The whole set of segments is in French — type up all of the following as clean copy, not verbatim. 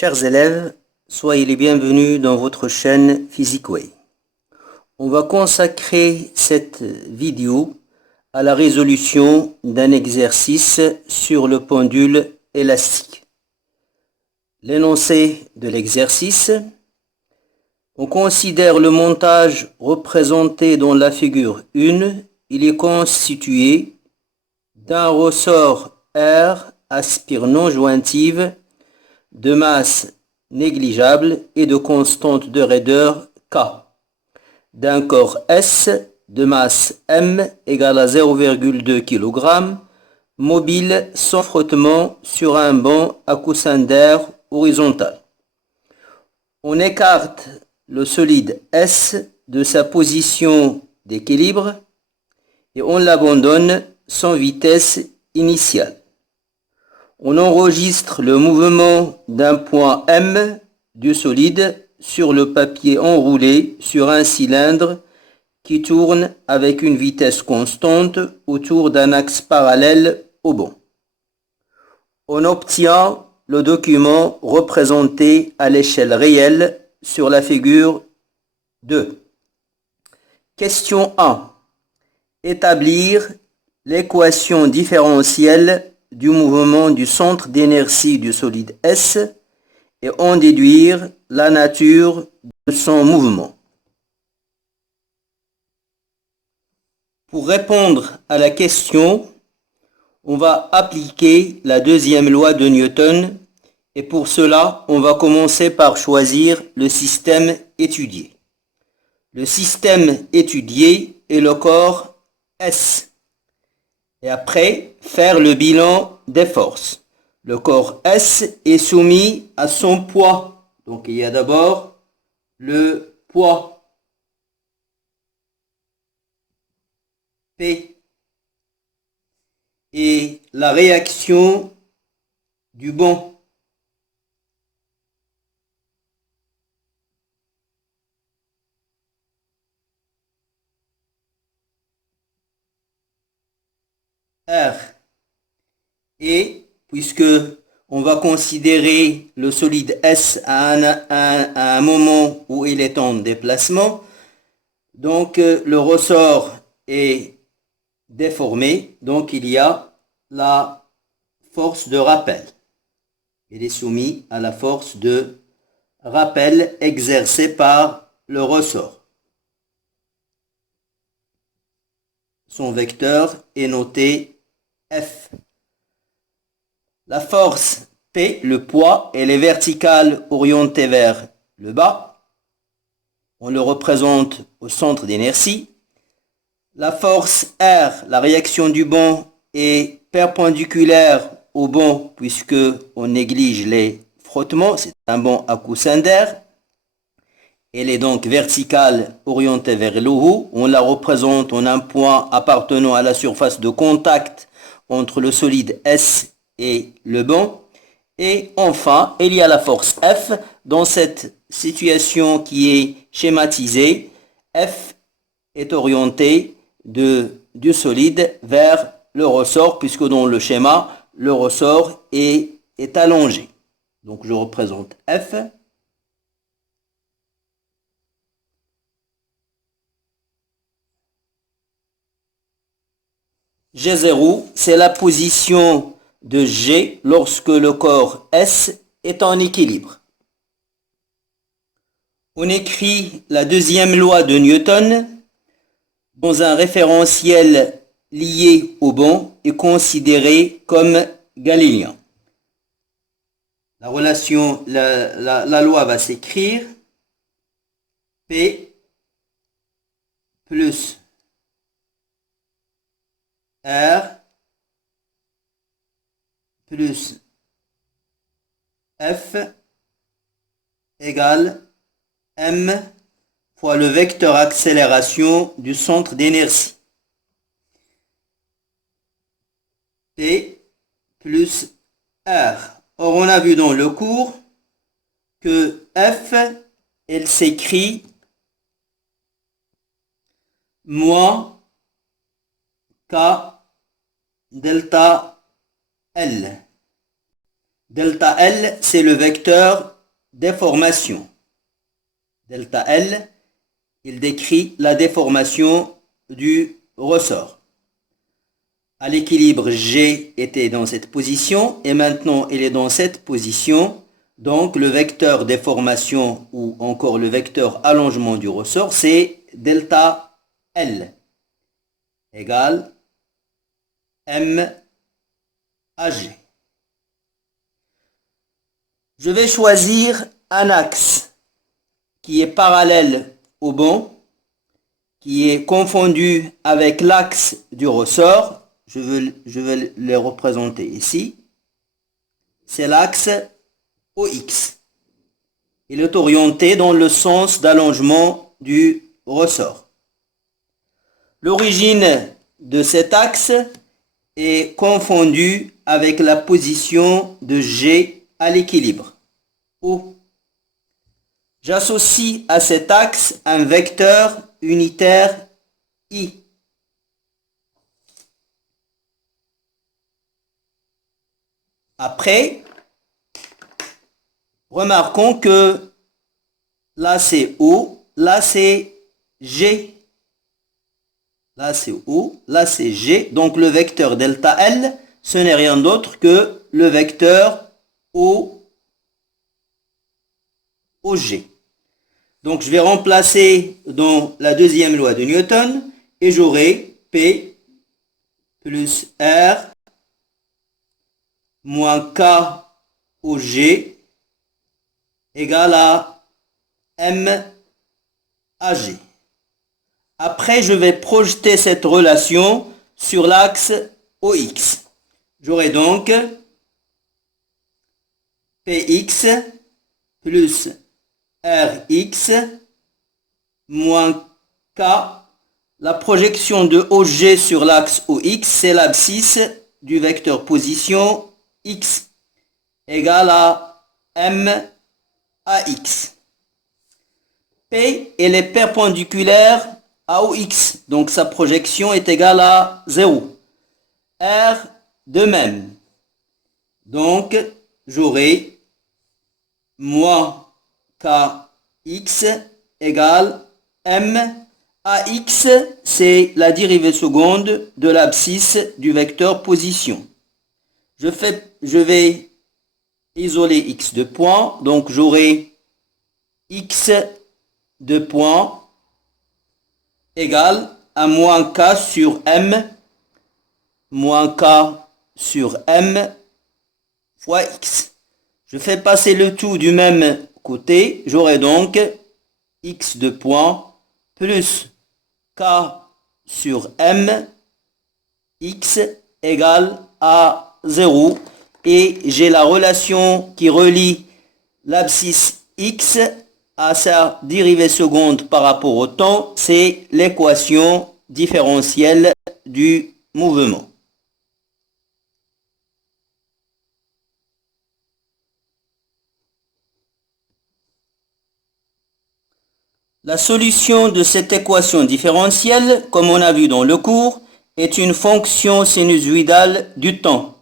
Chers élèves, soyez les bienvenus dans votre chaîne PhysicWay. On va consacrer cette vidéo à la résolution d'un exercice sur le pendule élastique. L'énoncé de l'exercice: on considère le montage représenté dans la figure 1. Il est constitué d'un ressort R aspire non jointive de masse négligeable et de constante de raideur K, d'un corps S de masse M égale à 0,2 kg, mobile sans frottement sur un banc à coussin d'air horizontal. On écarte le solide S de sa position d'équilibre et on l'abandonne sans vitesse initiale. On enregistre le mouvement d'un point M du solide sur le papier enroulé sur un cylindre qui tourne avec une vitesse constante autour d'un axe parallèle au banc. On obtient le document représenté à l'échelle réelle sur la figure 2. Question 1. Établir l'équation différentielle du mouvement du centre d'inertie du solide S et en déduire la nature de son mouvement. Pour répondre à la question, on va appliquer la deuxième loi de Newton et pour cela, on va commencer par choisir le système étudié. Le système étudié est le corps S. Et après, faire le bilan des forces. Le corps S est soumis à son poids. Donc il y a d'abord le poids P et la réaction du banc. R. Et puisque on va considérer le solide S à un moment où il est en déplacement, donc le ressort est déformé, donc il y a la force de rappel. Il est soumis à la force de rappel exercée par le ressort. Son vecteur est noté F. La force P, le poids, elle est verticale orientée vers le bas. On le représente au centre d'inertie. La force R, la réaction du banc, est perpendiculaire au banc puisque on néglige les frottements. C'est un banc à coussin d'air. Elle est donc verticale orientée vers le haut. On la représente en un point appartenant à la surface de contact entre le solide S et le banc. Et enfin, il y a la force F. Dans cette situation qui est schématisée, F est orienté du solide vers le ressort, puisque dans le schéma, le ressort est allongé. Donc je représente F. G0, c'est la position de G lorsque le corps S est en équilibre. On écrit la deuxième loi de Newton dans un référentiel lié au banc et considéré comme galiléen. La relation, la loi va s'écrire P plus R plus F égale M fois le vecteur accélération du centre d'inertie. P plus R. Or, on a vu dans le cours que F, elle s'écrit moins K delta L. Delta L, c'est le vecteur déformation. Delta L, il décrit la déformation du ressort. À l'équilibre, G était dans cette position et maintenant il est dans cette position. Donc le vecteur déformation ou encore le vecteur allongement du ressort, c'est delta L égale M AG. Je vais choisir un axe qui est parallèle au banc, qui est confondu avec l'axe du ressort. Je vais les représenter ici. C'est l'axe OX. Il est orienté dans le sens d'allongement du ressort. L'origine de cet axe est confondue avec la position de G à l'équilibre. O. J'associe à cet axe un vecteur unitaire I. Après, remarquons que là c'est O, là c'est G. Là c'est O, là c'est G. Donc le vecteur delta L, ce n'est rien d'autre que le vecteur OG. Donc je vais remplacer dans la deuxième loi de Newton et j'aurai P plus R moins K OG égale à M AG. Après, je vais projeter cette relation sur l'axe OX. J'aurai donc PX plus RX moins K. La projection de OG sur l'axe OX, c'est l'abscisse du vecteur position X égale à M AX. P, elle est perpendiculaire à OX, donc sa projection est égale à 0. R, de même. Donc, j'aurai moins KX égale M AX, c'est la dérivée seconde de l'abscisse du vecteur position. Je vais isoler X de point, donc j'aurai X de point égale à moins K sur M, moins K sur M fois X. Je fais passer le tout du même côté, j'aurai donc X de point plus K sur M, X égale à 0. Et j'ai la relation qui relie l'abscisse X à sa dérivée seconde par rapport au temps, c'est l'équation différentielle du mouvement. La solution de cette équation différentielle, comme on a vu dans le cours, est une fonction sinusoïdale du temps.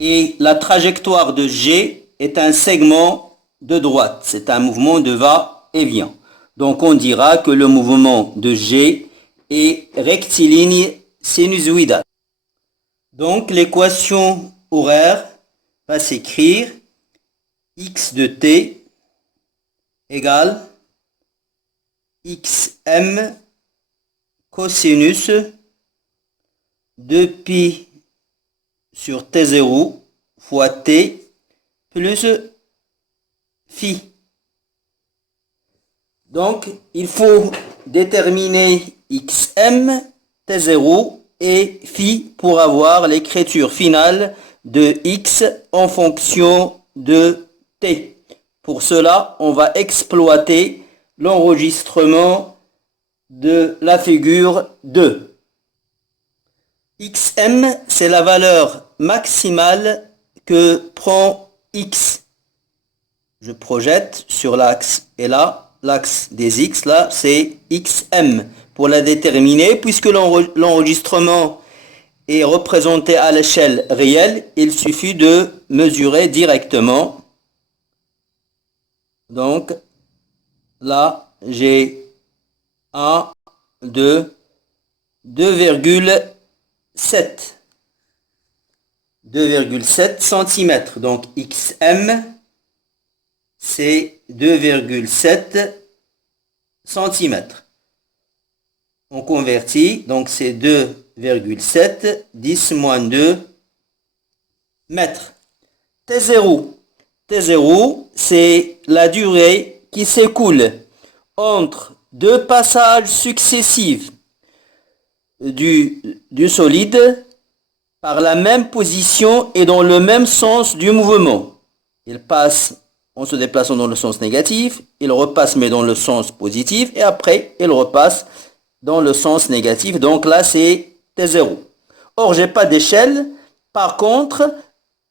Et la trajectoire de G est un segment de droite. C'est un mouvement de va-et-vient. Donc on dira que le mouvement de G est rectiligne sinusoïdal. Donc l'équation horaire va s'écrire x de t égale xm cosinus de pi sur t0 fois t plus phi. Donc, il faut déterminer xm, t0 et phi pour avoir l'écriture finale de x en fonction de t. Pour cela, on va exploiter l'enregistrement de la figure 2. xm, c'est la valeur maximale que prend x. Je projette sur l'axe et là, l'axe des x, là, c'est xm. Pour la déterminer, puisque l'enregistrement est représenté à l'échelle réelle, il suffit de mesurer directement. Donc, là, j'ai 1, 2, 2,7 cm. Donc, XM, c'est 2,7 cm. On convertit, donc c'est 2,7, 10 moins 2 mètres. T0. T0, c'est la durée qui s'écoule entre deux passages successifs du solide par la même position et dans le même sens du mouvement. Il passe en se déplaçant dans le sens négatif, il repasse mais dans le sens positif et après il repasse dans le sens négatif. Donc là c'est T0. Or j'ai pas d'échelle. Par contre,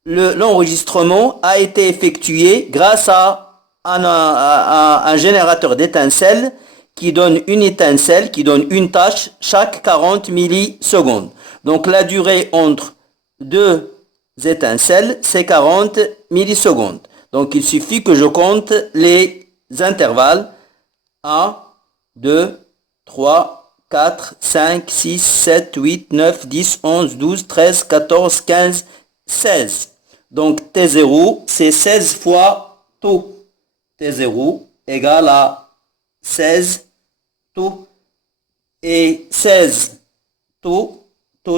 l'enregistrement a été effectué grâce à un générateur d'étincelles qui donne une étincelle, qui donne une tâche chaque 40 millisecondes. Donc la durée entre deux étincelles, c'est 40 millisecondes. Donc il suffit que je compte les intervalles 1, 2, 3, 4, 5, 6, 7, 8, 9, 10, 11, 12, 13, 14, 15, 16. Donc T0, c'est 16 fois tau. T0 égale à 16 tau. Et 16 tau,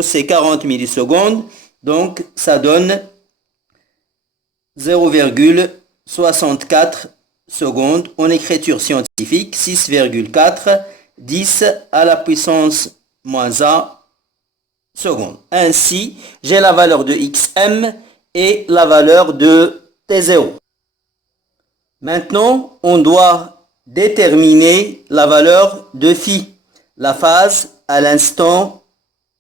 c'est 40 millisecondes. Donc ça donne 0,64 secondes en écriture scientifique, 6,4, 10 à la puissance moins 1 secondes. Ainsi, j'ai la valeur de XM et la valeur de T0. Maintenant, on doit déterminer la valeur de phi, la phase à l'instant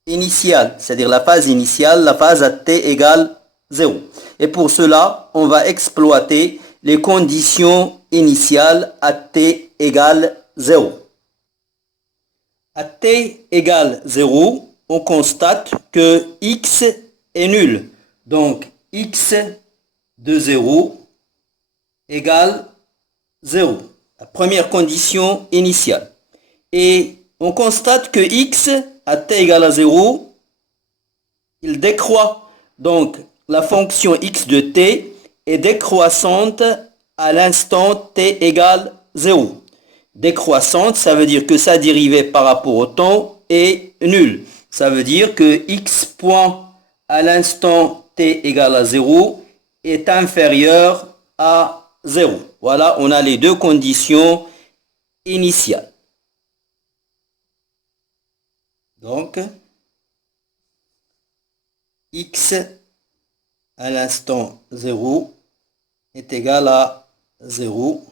initial, c'est-à-dire la phase initiale, la phase à t égale 0. Et pour cela, on va exploiter les conditions initiales à t égale 0. À t égale 0, on constate que x est nul. Donc, x de 0 égale 0. La première condition initiale. Et on constate que x à t égale à 0, il décroît. Donc, la fonction x de t est décroissante à l'instant t égale 0. Décroissante, ça veut dire que sa dérivée par rapport au temps est nulle. Ça veut dire que x point à l'instant t égale à 0 est inférieur à 0. Voilà, on a les deux conditions initiales. Donc, x à l'instant 0 est égal à 0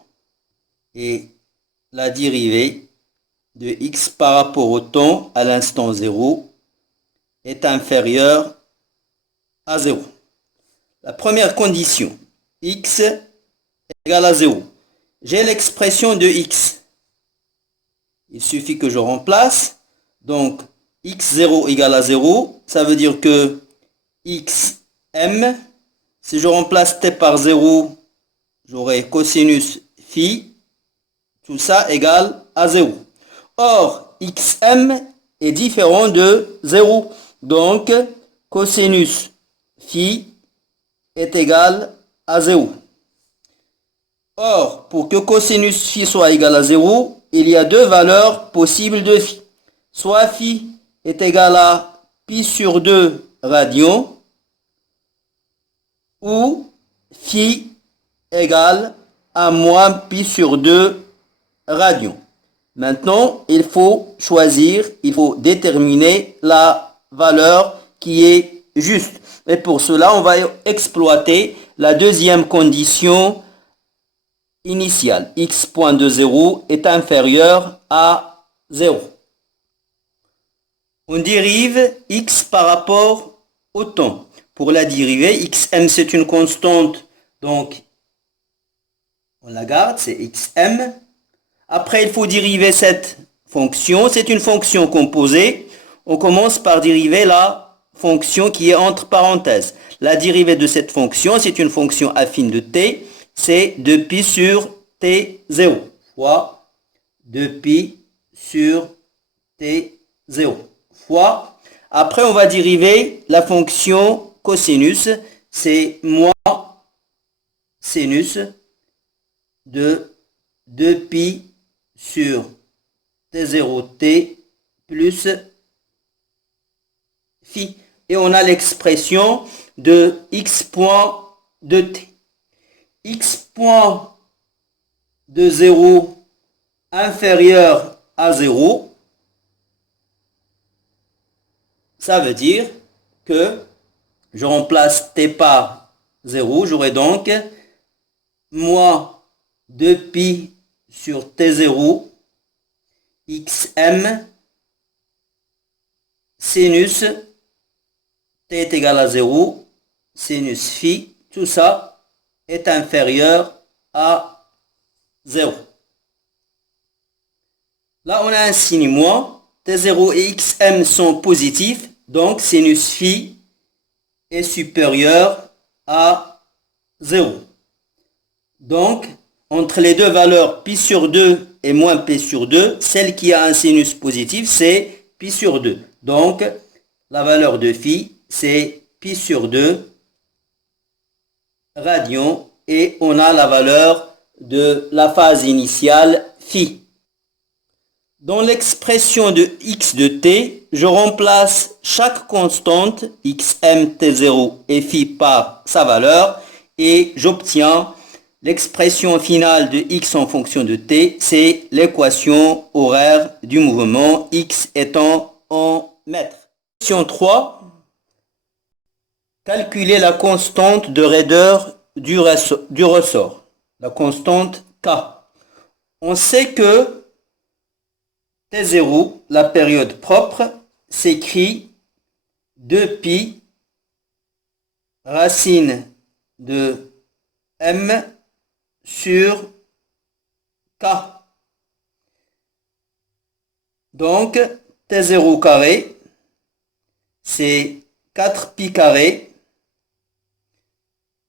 et la dérivée de x par rapport au temps à l'instant 0 est inférieure à 0. La première condition, x égale à 0. J'ai l'expression de x. Il suffit que je remplace. Donc, x0 égale à 0. Ça veut dire que xm, si je remplace t par 0, j'aurai cosinus phi. Tout ça égale à 0. Or, xm est différent de 0. Donc, cosinus phi est égal à 0. Or, pour que cosinus phi soit égal à 0, il y a deux valeurs possibles de phi. Soit phi est égal à pi sur 2 radians, ou phi égale à moins pi sur 2 radians. Maintenant, il faut choisir, il faut déterminer la valeur qui est juste. Et pour cela, on va exploiter la deuxième condition initiale. X point de 0 est inférieur à 0. On dérive x par rapport au temps. Pour la dérivée, xm c'est une constante, donc on la garde, c'est xm. Après, il faut dériver cette fonction. C'est une fonction composée. On commence par dériver la fonction qui est entre parenthèses. La dérivée de cette fonction, c'est une fonction affine de t, c'est 2pi sur t0 fois 2pi sur t0 fois. Après, on va dériver la fonction cosinus, c'est moins sinus de 2pi sur t0t plus phi. Et on a l'expression de x point de t. X point de 0 inférieur à 0, ça veut dire que je remplace t par 0, j'aurai donc moins 2pi sur t0 xm sinus t est égal à 0, sinus phi, tout ça est inférieur à 0. Là, on a un signe moins, t0 et xm sont positifs, donc sinus phi est supérieur à 0. Donc, entre les deux valeurs pi sur 2 et moins pi sur 2, celle qui a un sinus positif, c'est pi sur 2. Donc, la valeur de phi, c'est pi sur 2 radians et on a la valeur de la phase initiale phi. Dans l'expression de x de t, je remplace chaque constante xm, t0 et phi par sa valeur et j'obtiens l'expression finale de x en fonction de t, c'est l'équation horaire du mouvement, x étant en mètres. Question 3. Calculer la constante de raideur du ressort, la constante k. On sait que T0, la période propre, s'écrit 2pi racine de m sur k. Donc, T0 carré, c'est 4pi carré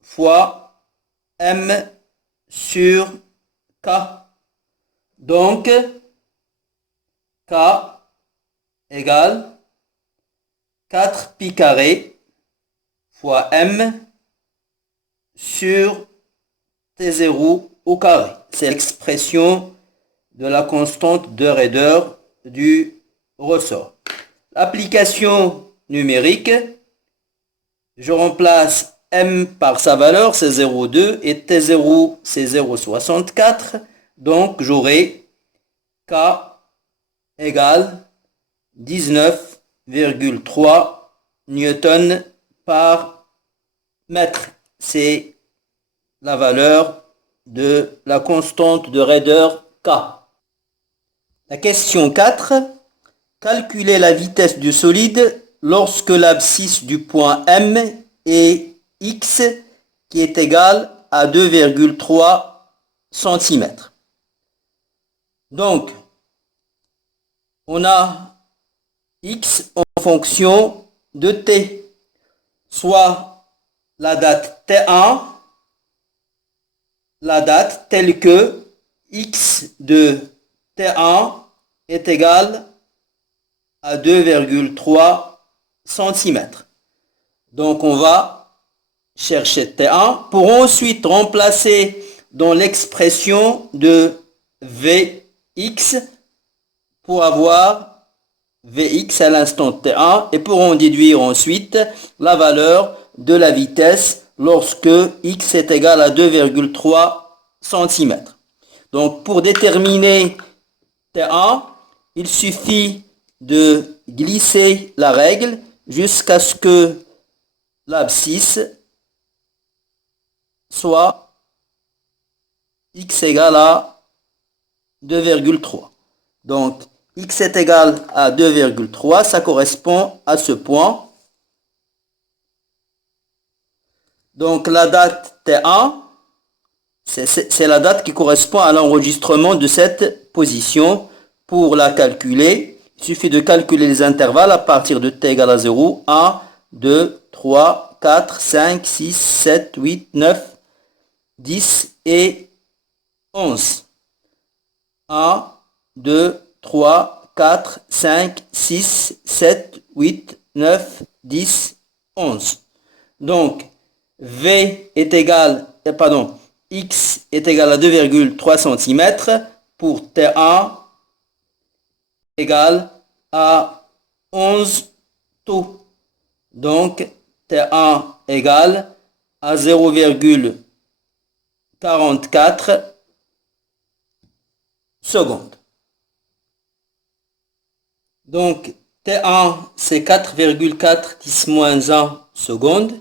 fois m sur k. Donc, k égale 4pi carré fois m sur t0 au carré. C'est l'expression de la constante de raideur du ressort. L'application numérique, je remplace m par sa valeur, c'est 0,2 et t0 c'est 0,64. Donc j'aurai k égale 19,3 newtons par mètre. C'est la valeur de la constante de raideur k. La question 4. Calculer la vitesse du solide lorsque l'abscisse du point M est x qui est égal à 2,3 cm. Donc, on a x en fonction de t, soit la date t1, la date telle que x de t1 est égal à 2,3 cm. Donc on va chercher T1 pour ensuite remplacer dans l'expression de Vx pour avoir Vx à l'instant T1 et pour en déduire ensuite la valeur de la vitesse lorsque x est égal à 2,3 cm. Donc pour déterminer T1, il suffit de glisser la règle jusqu'à ce que l'abscisse soit x égale à 2,3. Donc x est égal à 2,3, ça correspond à ce point. Donc la date T1, c'est la date qui correspond à l'enregistrement de cette position. Pour la calculer, il suffit de calculer les intervalles à partir de t égale à 0 à 2, 3, 4, 5, 6, 7, 8, 9, 10 et 11. 1, 2, 3, 4, 5, 6, 7, 8, 9, 10, 11. Donc, V est égal, X est égal à 2,3 cm pour T1 égal à 11 taux. Donc, T1 égale à 0,44 secondes. Donc, T1, c'est 4,4 10 moins 1 seconde.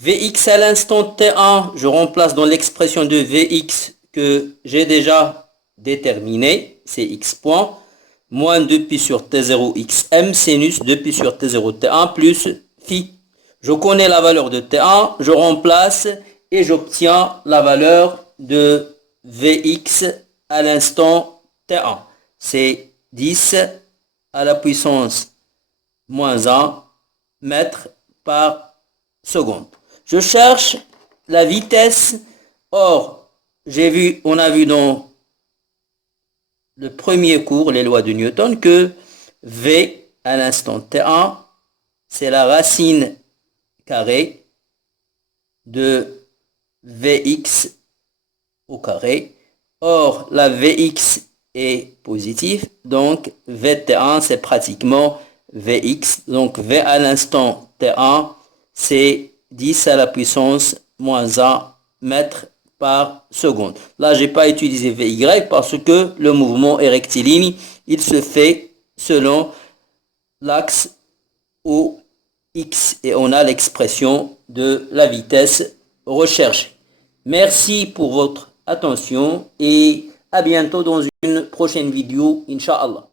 Vx à l'instant T1, je remplace dans l'expression de Vx que j'ai déjà déterminé, c'est x point, moins 2pi sur T0 xm, sinus 2pi sur T0 T1 plus phi. Je connais la valeur de T1, je remplace et j'obtiens la valeur de Vx à l'instant T1. C'est 10 à la puissance moins 1 mètres par seconde. Je cherche la vitesse. Or, on a vu dans le premier cours, les lois de Newton, que V à l'instant T1, c'est la racine carrée de Vx au carré. Or, la Vx est positive, donc Vt1, c'est pratiquement Vx. Donc, V à l'instant T1, c'est 10 à la puissance moins 1 mètre par seconde. Là, j'ai pas utilisé Vy parce que le mouvement est rectiligne. Il se fait selon l'axe OX et on a l'expression de la vitesse recherchée. Merci pour votre attention et à bientôt dans une prochaine vidéo, Inch'Allah.